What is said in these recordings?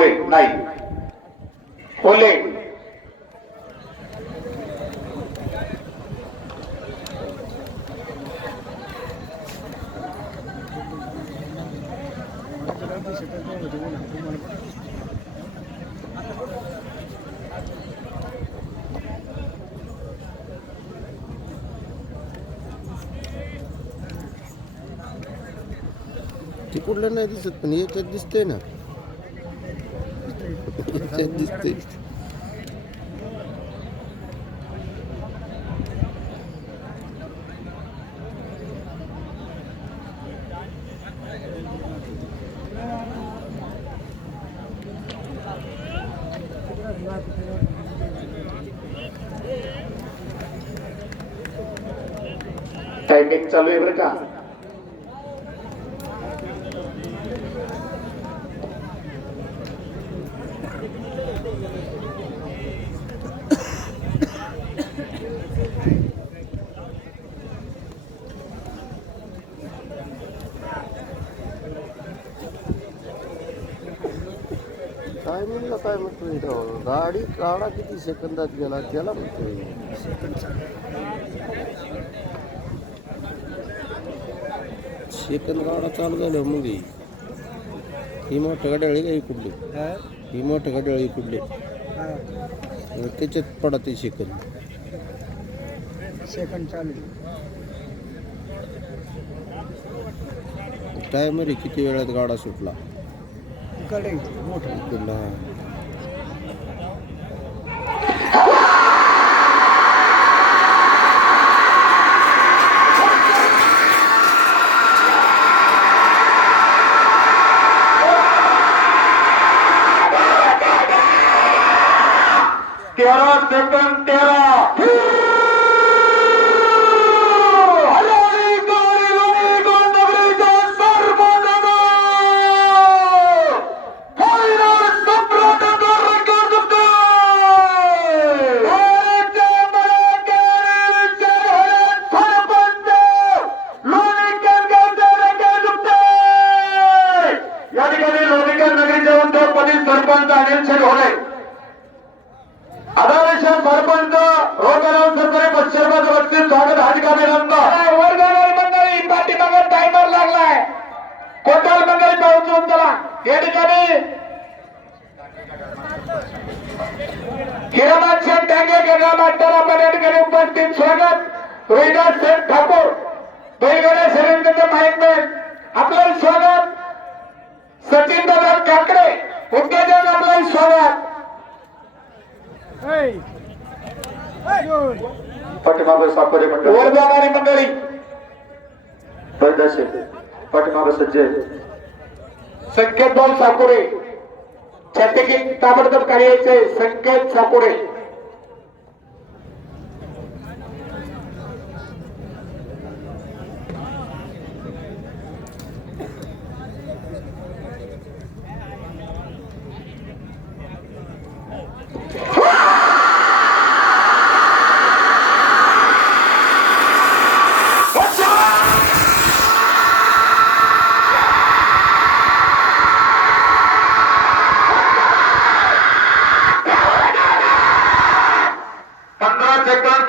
मोरे नाही. कोल्हे तिकडलं नाही दिसत पण याच्यात दिसतंय ना. याच्यात दिसतंय टायमिंग चालू आहे बरं का काय म्हणलं काय म्हणतोय इथं? गाडी काढा किती सेकंदात गेला? त्याला म्हणतोय सेकंद गाडा चालू झालं मग ही. ही मोठं गाड्याळी का इकडली? ही. मोठं गाड्याळी इकडली. त्याच्यात पडा ते सेकंद. सेकंड चालू. टायमर आहे किती वेळात गाडा सुटला? इकडे मोठं इकडला तेरा सेकंद तेरा हरियाणी पोहोचून चला या ठिकाणी आपण या उपस्थित. स्वागत. रोहिदास सेठ ठाकूर. बैलगाड्या शरीर माहितमेन आपलं स्वागत. सचिन दादा काकडे. उद्योजक आपलं स्वागत. पाठीमागं सापरे मंडळी. वर जाणारी मंडळी पाठीमागं सज्जय संकेत भाऊ साकोरे. छातीकी ताबडतोब कार्याचे संकेत साकोरे.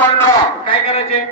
काय करायचे?